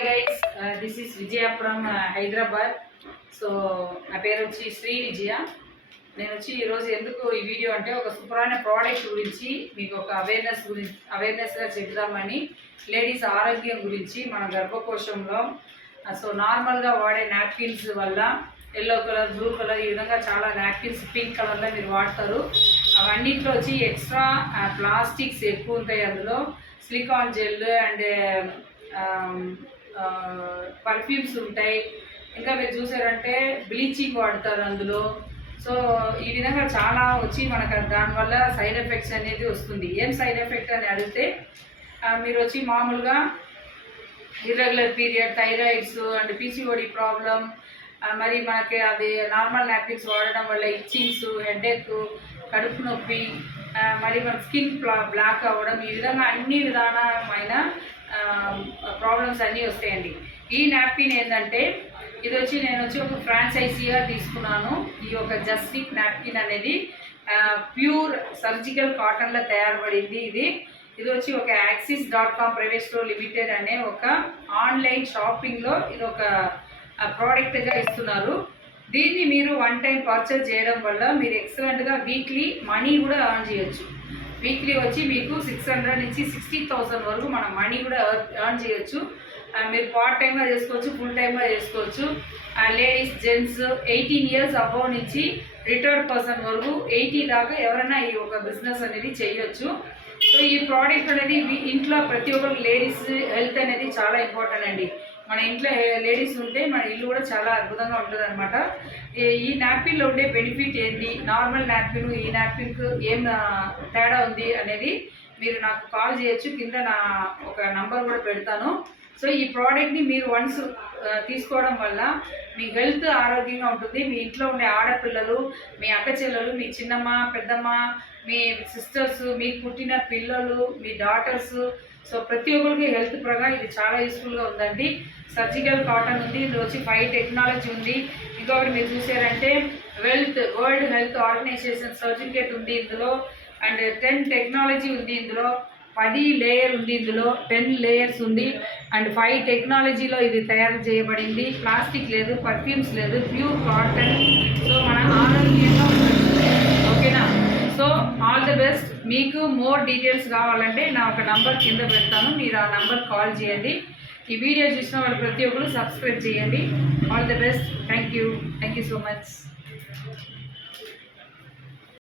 Hi guys, this is Vijaya from Hyderabad. So నా పేరు వచ్చి శ్రీ విజయ. నేను వచ్చి ఈరోజు ఎందుకు ఈ వీడియో అంటే ఒక సూపర్ ప్రోడక్ట్ గురించి మీకు ఒక అవేర్నెస్గా చెప్దామని. లేడీస్ ఆరోగ్యం గురించి మన గర్భకోశంలో సో నార్మల్గా వాడే నాప్కిన్స్ వల్ల ఎల్లో కలర్, బ్లూ కలర్, ఈ విధంగా చాలా నాప్కిన్స్ పింక్ కలర్లో మీరు వాడతారు. అవన్నింటిలో వచ్చి ఎక్స్ట్రా ప్లాస్టిక్స్ ఎక్కువ ఉంటాయి. అందులో సిలికాన్ జెల్ అండ్ పర్ఫ్యూమ్స్ ఉంటాయి. ఇంకా మీరు చూసారంటే బ్లీచింగ్ వాడతారు అందులో. సో ఈ విధంగా చాలా వచ్చి మనకు దానివల్ల సైడ్ ఎఫెక్ట్స్ అనేది వస్తుంది. ఏం సైడ్ ఎఫెక్ట్ అని అడిగితే మీరు వచ్చి మామూలుగా irregular period, thyroids and PCOD problem, మరి మనకి అది నార్మల్ నాప్కిన్స్ వాడడం వల్ల ఇచ్చింగ్స్, హెడేక్, కడుపు నొప్పి, మరి మన స్కిన్ బ్లాక్ అవ్వడం, ఈ విధంగా అన్ని విధానమైన ప్రాబ్లమ్స్ అన్నీ వస్తాయండి. ఈ నాప్కిన్ ఏంటంటే ఇది వచ్చి నేను వచ్చి ఒక ఫ్రాంచైజీగా తీసుకున్నాను. ఈ యొక్క జస్టిక్ నాప్కిన్ అనేది ప్యూర్ సర్జికల్ కాటన్లో తయారుపడింది. ఇది వచ్చి ఒక Axis.com ప్రైవేట్ స్టోర్ లిమిటెడ్ అనే ఒక ఆన్లైన్ షాపింగ్లో ఇది ఒక ప్రోడక్ట్గా ఇస్తున్నారు. దీన్ని మీరు వన్ టైం పర్చేజ్ చేయడం వల్ల మీరు ఎక్సలెంట్గా వీక్లీ మనీ కూడా ఎర్న్ చేయొచ్చు. వీక్లీ వచ్చి మీకు 600 నుంచి 60,000 వరకు మనం మనీ కూడా ఎర్న్ చేయొచ్చు. మీరు పార్ట్ టైమ్గా చేసుకోవచ్చు, ఫుల్ టైమ్గా చేసుకోవచ్చు. లేడీస్, జెంట్స్ 18 ఇయర్స్ అబౌవ్ నుంచి రిటైర్డ్ పర్సన్ వరకు 80 దాకా ఎవరైనా ఈ ఒక బిజినెస్ అనేది చేయొచ్చు. సో ఈ ప్రోడక్ట్ అనేది ఇంట్లో ప్రతి ఒక్కరికి లేడీస్ హెల్త్ అనేది చాలా ఇంపార్టెంట్ అండి. మన ఇంట్లో లేడీస్ ఉంటే మన ఇల్లు కూడా చాలా అద్భుతంగా ఉంటుంది అనమాట. ఈ నాప్కిన్లో ఉండే బెనిఫిట్ ఏంటి, నార్మల్ నాప్కిన్ ఈ నాప్కిన్కు ఏం తేడా ఉంది అనేది మీరు నాకు కాల్ చేయొచ్చు. కింద నా ఒక నంబర్ కూడా పెడతాను. సో ఈ ప్రోడక్ట్ని మీరు వన్స్ తీసుకోవడం వల్ల మీ హెల్త్ ఆరోగ్యంగా ఉంటుంది. మీ ఇంట్లో ఉండే ఆడపిల్లలు, మీ అక్క చెల్లెలు, మీ చిన్నమ్మ, పెద్దమ్మ, మీ సిస్టర్స్, మీకు పుట్టిన పిల్లలు, మీ డాటర్స్, సో ప్రతి ఒక్కరికి హెల్త్ పరంగా ఇది చాలా యూస్ఫుల్గా ఉందండి. సర్జికల్ కాటన్ ఉంది, ఇందులో వచ్చి 5 టెక్నాలజీ ఉంది. ఇంకొకటి మీరు చూసారంటే వరల్డ్ హెల్త్ ఆర్గనైజేషన్ సర్టిఫికేట్ ఉంది ఇందులో. అండ్ 10 టెక్నాలజీ ఉంది ఇందులో. 10 లేయర్ ఉంది ఇందులో, 10 లేయర్స్ ఉంది. అండ్ 5 టెక్నాలజీలో ఇది తయారు చేయబడింది. ప్లాస్టిక్ లేదు, పర్ఫ్యూమ్స్ లేదు, ప్యూర్ కాటన్. సో మన ఆరోగ్యంగా ఉంటుంది. ఓకేనా? So all the best. మీకు మోర్ డీటెయిల్స్ కావాలంటే నా ఒక నంబర్ కింద పెడతాను, మీరు ఆ నంబర్ కాల్ చేయండి. ఈ వీడియో చూసిన వాళ్ళు ప్రతి ఒక్కరు సబ్స్క్రైబ్ చేయండి. All the best. Thank you so much.